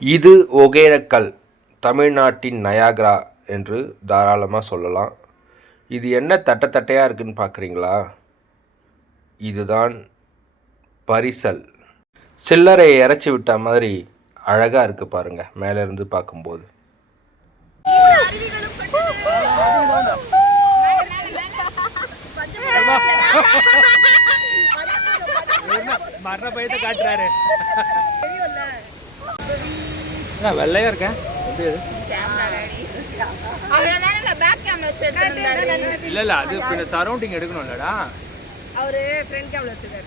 இது ஒகேனக்கல், தமிழ்நாட்டின் நயாகரா என்று தாராளமாக சொல்லலாம். இது என்ன தட்டையாக இருக்குதுன்னு பார்க்குறீங்களா? இதுதான் பரிசல். சில்லறையை இறச்சி விட்ட மாதிரி அழகாக இருக்குது பாருங்கள், மேலேருந்து பார்க்கும்போது. காட்டுறாரு வெள்ளையா இருக்கேன். இல்ல இல்ல அது பின்ன சரௌண்டிங் எடுக்கணும்லடா. அவரு ஃப்ரண்ட் கேமரா வச்சிருக்காரு.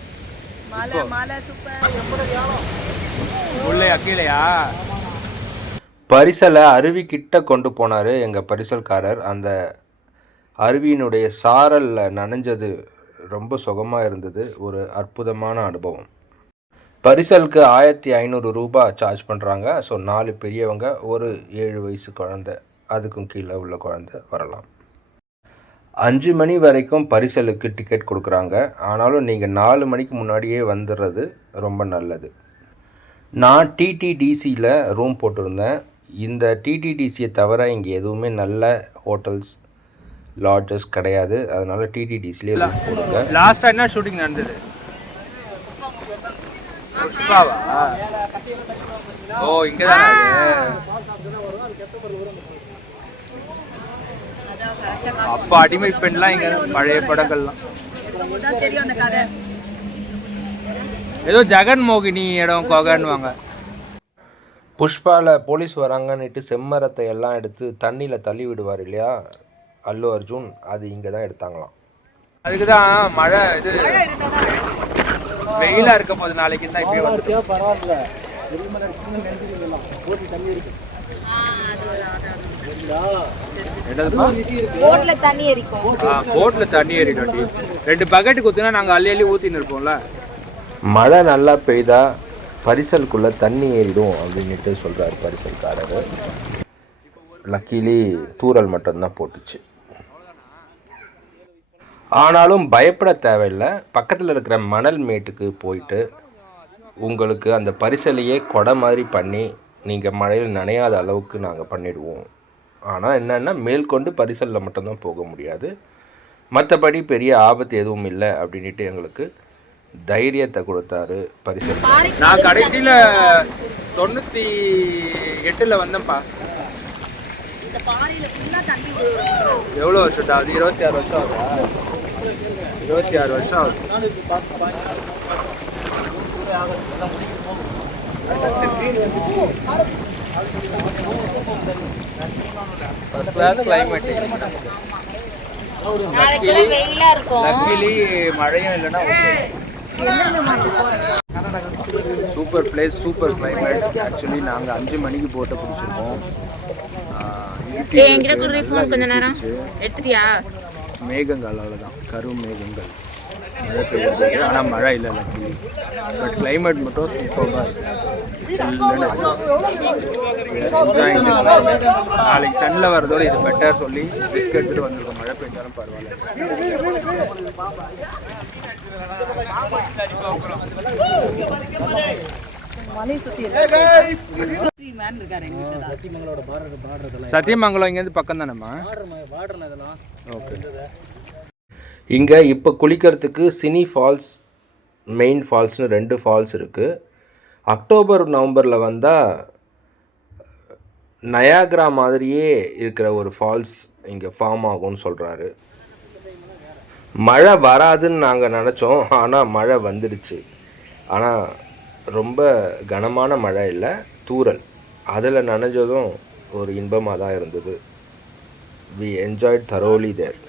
மாலை மாலை சூப்பர். உள்ளே கீழயா பரிசலை அருவி கிட்ட கொண்டு போனார் எங்கள் பரிசல்காரர். அந்த அருவியினுடைய சாரலில் நனைஞ்சது ரொம்ப சுகமாக இருந்தது. ஒரு அற்புதமான அனுபவம். பரிசலுக்கு 1500 ரூபாய் சார்ஜ் பண்ணுறாங்க. ஸோ 4 பெரியவங்க, ஒரு 7 வயசு குழந்தை, அதுக்கும் கீழே உள்ள குழந்தை வரலாம். 5 மணி வரைக்கும் பரிசலுக்கு டிக்கெட் கொடுக்குறாங்க. ஆனாலும் நீங்கள் 4 மணிக்கு முன்னாடியே வந்துடுறது ரொம்ப நல்லது. நான் டிடிடிசியில் ரூம் போட்டிருந்தேன். இந்த டிடிடிசியை தவிர இங்கே எதுவுமே நல்ல ஹோட்டல்ஸ், லாட்ஜஸ் கிடையாது. அதனால் டிடிடிசிலே ரூம் போடுங்க. லாஸ்ட்டாக என்ன ஷூட்டிங் நடந்தது? புஷ்பாவா? ஓ, இங்கே தான். அப்போ அடிமை பெண்லாம் இங்கே பழைய படங்கள்லாம் ஏதோ ஜெகன் மோகினி இடம் கொகன்னுவாங்க. புஷ்பாவில் போலீஸ் வராங்கன்னுட்டு செம்மரத்தை எல்லாம் எடுத்து தண்ணியில் தள்ளி விடுவார் இல்லையா அல்லு அர்ஜுன், அது இங்கே தான் எடுத்தாங்களாம். அதுக்கு தான் மழை இது வெயிலாக இருக்க போது நாளைக்கு தான் இப்படி வந்து பரவாயில்ல. போட்ல தண்ணி ஏறிக்கும். போட்ல தண்ணி ஏறிடும். 2 பக்கெட் குத்துனா நாங்கள் அள்ளி அள்ளி ஊற்றின்னு இருப்போம்ல. மழை நல்லா பெய்தா பரிசலுக்குள்ளே தண்ணி ஏறிடும் அப்படின்ட்டு சொல்கிறார் பரிசல்காரர். லக்கிலி தூரல் மட்டும்தான் போட்டுச்சு. ஆனாலும் பயப்பட தேவையில்லை. பக்கத்தில் இருக்கிற மணல் மேட்டுக்கு போயிட்டு உங்களுக்கு அந்த பரிசலையே கொடை மாதிரி பண்ணி நீங்கள் மழையில் நனையாத அளவுக்கு நாங்கள் பண்ணிவிடுவோம். ஆனால் என்னென்னா மேற்கொண்டு பரிசலில் மட்டும்தான் போக முடியாது. மற்றபடி பெரிய ஆபத்து எதுவும் இல்லை அப்படின்ட்டு எங்களுக்கு தைரியத்தை கொடுத்தாரு பரிசல். நான் கடைசியில் 98 வந்தேன்ப்பா. எவ்வளோ வருஷம் ஆகுது? 26 வருஷம் ஆகுதா? 26 வருஷம் ஆகுது. First class climate. லக்கிலி மழையும் இல்லைன்னா super place, super climate. Actually நாங்கள் 5 மணிக்கு போட்டை பிடிச்சிருக்கோம். மேகங்கள் அவ்வளோதான், கரும் மேகங்கள், மழை பெய்யுது. ஆனால் மழை இல்லை லக்கிலி. பட் கிளைமேட் மட்டும் சூப்பராக இருக்குது. நாளைக்கு சன்னில் வரதோடு இது பெட்டர் சொல்லி ரிஸ்க் எடுத்துகிட்டு வந்திருக்கோம். மழை பெய்ஞ்சாலும் பரவாயில்ல. சத்தியமங்கலம் இங்கேருந்து பக்கம் தானேம்மா? ஓகே. இங்கே இப்போ குளிக்கிறதுக்கு சினி ஃபால்ஸ், மெயின் ஃபால்ஸ்னு 2 ஃபால்ஸ் இருக்குது. அக்டோபர் நவம்பரில் வந்தால் நயாகரா மாதிரியே இருக்கிற ஒரு ஃபால்ஸ் இங்கே ஃபார்ம் ஆகும்னு சொல்கிறாரு. மழை வராதுன்னு நாங்கள் நினச்சோம், ஆனால் மழை வந்துடுச்சு. ஆனால் ரொம்ப கனமான மழை இல்லை, தூறல். அதில் நனைஞ்சதும் ஒரு இன்பமாக தான் இருந்தது. வி என்ஜாய்ட் தரோலி தேர்.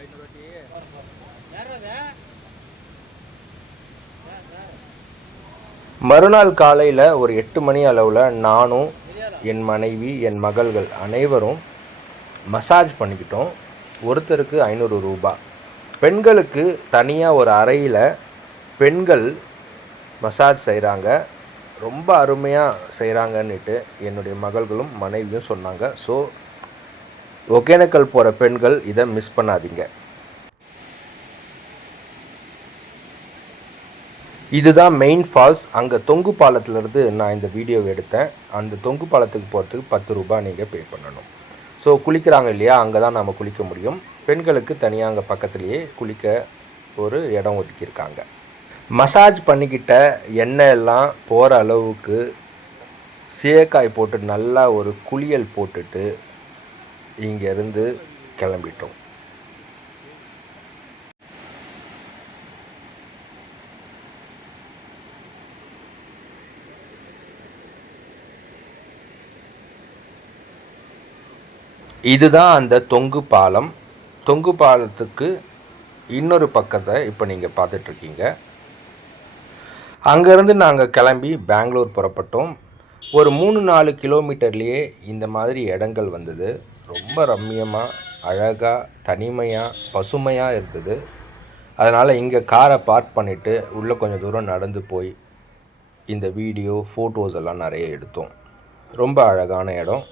மறுநாள் காலையில் ஒரு 8 மணி அளவில் நானும் என் மனைவி, என் மகள்கள் அனைவரும் மசாஜ் பண்ணிக்கிட்டோம். ஒருத்தருக்கு 500 ரூபாய். பெண்களுக்கு தனியாக ஒரு அறையில் பெண்கள் மசாஜ் செய்கிறாங்க. ரொம்ப அருமையாக செய்கிறாங்கன்னுட்டு என்னுடைய மகள்களும் மனைவியும் சொன்னாங்க. ஸோ ஒகேனக்கல் போகிற பெண்கள் இதை மிஸ் பண்ணாதீங்க. இதுதான் மெயின் ஃபால்ஸ். அங்கே தொங்கு பாலத்திலேருந்து நான் இந்த வீடியோவை எடுத்தேன். அந்த தொங்கு பாலத்துக்கு போகிறதுக்கு 10 ரூபாய் நீங்கள் பே பண்ணணும். ஸோ குளிக்கிறாங்க இல்லையா, அங்கே தான் நம்ம குளிக்க முடியும். பெண்களுக்கு தனியாக அங்கே பக்கத்துலேயே குளிக்க ஒரு இடம் ஒதுக்கியிருக்காங்க. மசாஜ் பண்ணிக்கிட்ட எண்ணெய் எல்லாம் போகிற அளவுக்கு சீயக்காய் போட்டு நல்லா ஒரு குளியல் போட்டுட்டு இங்கேருந்து கிளம்பிட்டோம். இதுதான் அந்த தொங்கு பாலம். தொங்கு பாலத்துக்கு இன்னொரு பக்கத்தை இப்போ நீங்கள் பார்த்துட்ருக்கீங்க. அங்கேருந்து நாங்கள் கிளம்பி பெங்களூர் புறப்பட்டோம். ஒரு 3-4 கிலோமீட்டர்லேயே இந்த மாதிரி இடங்கள் வந்தது. ரொம்ப ரம்மியமாக, அழகாக, தனிமையாக, பசுமையாக இருந்தது. அதனால் இங்கே காரை பார்க் பண்ணிவிட்டு உள்ளே கொஞ்சம் தூரம் நடந்து போய் இந்த வீடியோ, ஃபோட்டோஸ் எல்லாம் நிறைய எடுத்தோம். ரொம்ப அழகான இடம்.